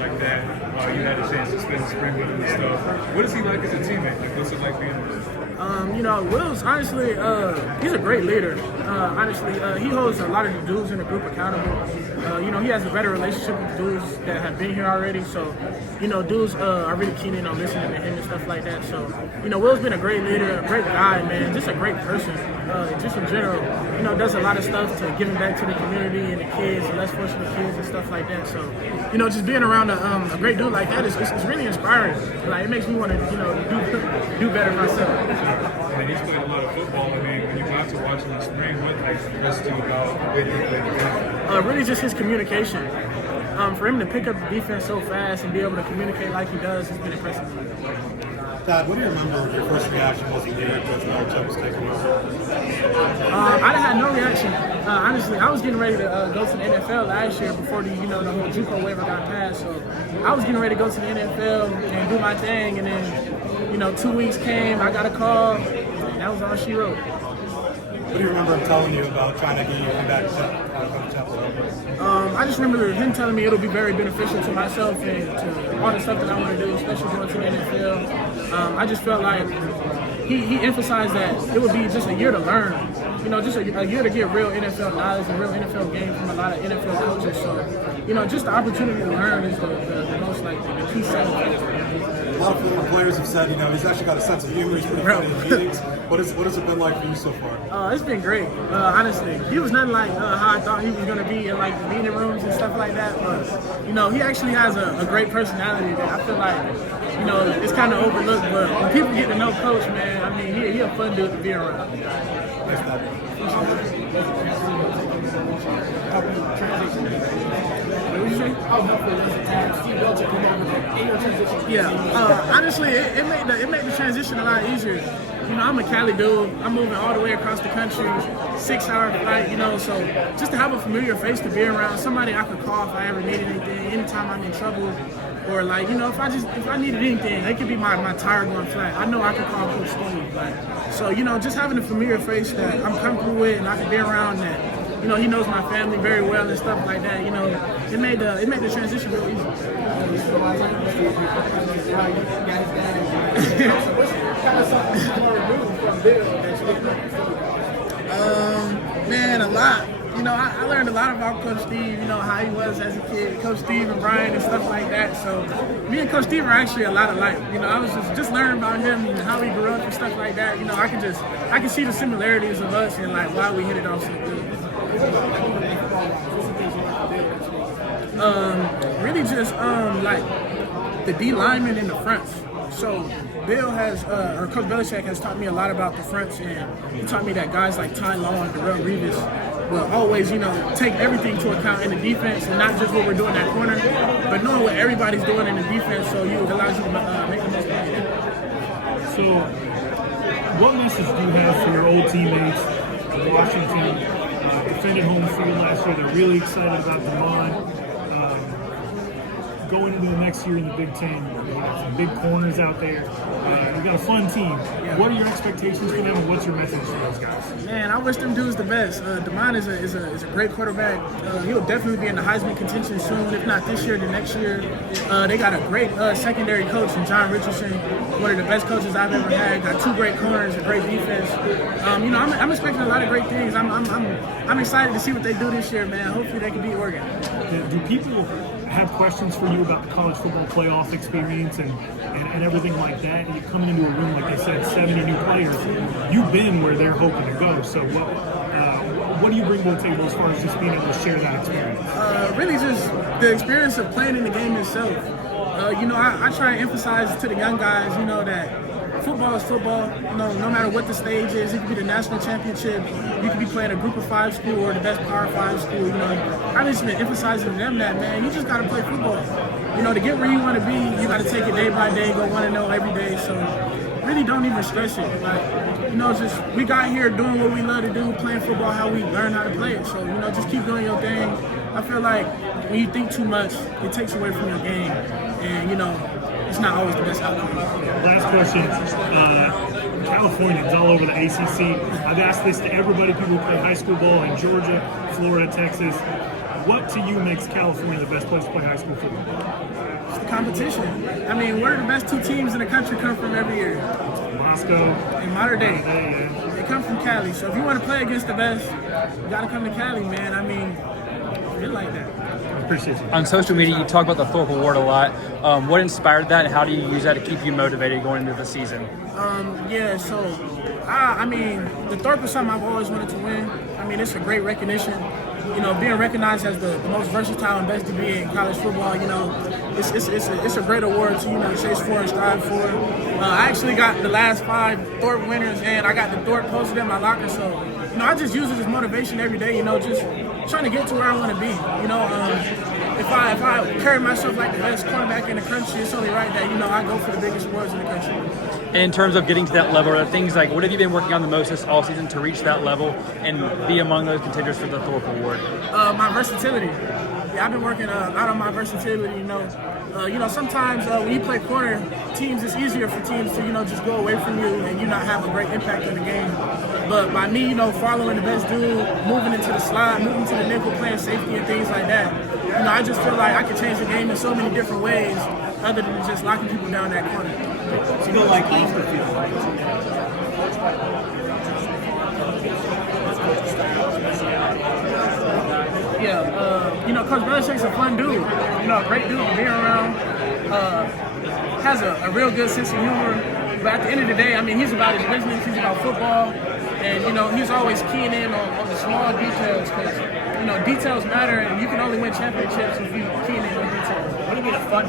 like that. You had a chance to spend the spring with him and stuff. What is he like as a teammate? Like, what's it like being with him? Will's honestly, he's a great leader. Honestly, he holds a lot of the dudes in the group accountable. He has a better relationship with dudes that have been here already. So, dudes are really keen in on listening to him and stuff like that. So, Will's been a great leader, a great guy, man, just a great person. Just in general, does a lot of stuff to giving back to the community and the kids, the less fortunate kids and stuff like that. So, just being around a great dude like that is really inspiring. Like, it makes me want to, do better myself. And he's played a lot of football. I mean, when you got to watch him in the spring, what impressed you about the way he played the game? Really just his communication. For him to pick up the defense so fast and be able to communicate like he does has been impressive. Dad, what do you remember your first reaction was when you heard Coach Belichick was taking over? I had no reaction. Honestly, I was getting ready to go to the NFL last year before the whole JUCO waiver got passed. So I was getting ready to go to the NFL and do my thing, and then 2 weeks came, I got a call, and that was all she wrote. What do you remember him telling you about trying to get you to come back to Coach Chapel? I just remember him telling me it'll be very beneficial to myself and to all the stuff that I want to do, especially going to the NFL. I just felt like he emphasized that it would be just a year to learn, just a year to get real NFL knowledge and real NFL game from a lot of NFL coaches. So, just the opportunity to learn is the most the key selling factor. A lot of former players have said, he's actually got a sense of humor. He's pretty funny in meetings. What has it been like for you so far? It's been great. Honestly, he was nothing like how I thought he was going to be in the meeting rooms and stuff like that. But he actually has a great personality that I feel like it's kind of overlooked. But when people get to know Coach, man, I mean, he a fun dude to be around. Thanks, Dad. What did you say? Yeah. Honestly, it made the transition a lot easier. I'm a Cali dude. I'm moving all the way across the country, 6-hour flight. So just to have a familiar face to be around, somebody I could call if I ever needed anything, anytime I'm in trouble, or if I needed anything, it could be my tire going flat. I know I could call Coach Steve. So just having a familiar face that I'm comfortable with and I can be around that. He knows my family very well and stuff like that. It made the transition real easy. Man, a lot. I learned a lot about Coach Steve, how he was as a kid, Coach Steve and Brian and stuff like that. So me and Coach Steve are actually a lot alike. I was just learning about him and how he grew up and stuff like that. I can see the similarities of us and why we hit it off so good. Really just the D linemen in the fronts. So Bill or Coach Belichick has taught me a lot about the fronts, and he taught me that guys like Ty Law and Darrell Revis will always, take everything to account in the defense and not just what we're doing at corner, but knowing what everybody's doing in the defense, so it allows you to make the most of it. So, what message do you have for your old teammates in Washington? Defended home field last year. They're really excited about Damon. Going into the next year in the Big Ten, you have some big corners out there. You've got a fun team. What are your expectations for them, and what's your message to those guys? Man, I wish them dudes the best. Damon is a great quarterback. He'll definitely be in the Heisman contention soon, if not this year, then next year. They got a great secondary coach in John Richardson, one of the best coaches I've ever had. Got 2 great corners, a great defense. I'm expecting a lot of great things. I'm excited to see what they do this year, man. Hopefully they can beat Oregon. Do people have questions for you about the college football playoff experience and everything like that? And you come into a room, like they said, 70 new players. You've been where they're hoping to go. So what do you bring to the table as far as just being able to share that experience? Really just the experience of playing in the game itself. I try and emphasize to the young guys, that football is football. No matter what the stage is, it could be the national championship. You could be playing a Group of 5 school or the best Power 5 school. I've just been emphasizing to them that, man, you just got to play football. To get where you want to be, you got to take it day by day, go 1-0 every day. So really don't even stress it. We got here doing what we love to do, playing football how we learn how to play it. So, just keep doing your thing. I feel like when you think too much, it takes away from your game. And, it's not always the best outcome. Last question. Californians all over the ACC. I've asked this to everybody, people who play high school ball in Georgia, Florida, Texas. What to you makes California the best place to play high school football? It's the competition. I mean, where the best 2 teams in the country come from every year? Moscow. In modern day. Yeah. They come from Cali. So if you want to play against the best, you got to come to Cali, man. I mean, it's like that. I appreciate you. On social media, you talk about the Thorpe Award a lot. What inspired that, and how do you use that to keep you motivated going into the season? Yeah, so, I mean, the Thorpe is something I've always wanted to win. I mean, it's a great recognition. You know, being recognized as the most versatile and best DB in college football, you know, it's a great award to, you know, chase for and strive for. I actually got the last 5 Thorpe winners, and I got the Thorpe posted in my locker, so, you know, I just use it as motivation every day, you know, just trying to get to where I want to be. You know, if I carry myself like the best cornerback in the country, it's only right that, you know, I go for the biggest awards in the country. And in terms of getting to that level, are things like, what have you been working on the most this offseason to reach that level and be among those contenders for the Thorpe Award? My versatility. Yeah, I've been working a lot on my versatility, you know, sometimes when you play corner, teams, it's easier for teams to, you know, just go away from you and you not have a great impact on the game. But by me, you know, following the best dude, moving into the slide, moving to the nickel, playing safety and things like that, you know, I just feel like I can change the game in so many different ways other than just locking people down that corner. You feel like off the field, right? Yeah, you know, Coach Belichick's a fun dude. You know, a great dude to be around. Has a real good sense of humor. But at the end of the day, I mean, he's about his business. He's about football. And, you know, he's always keying in on the small details because, you know, details matter and you can only win championships if you keying in on details. What do you mean a fun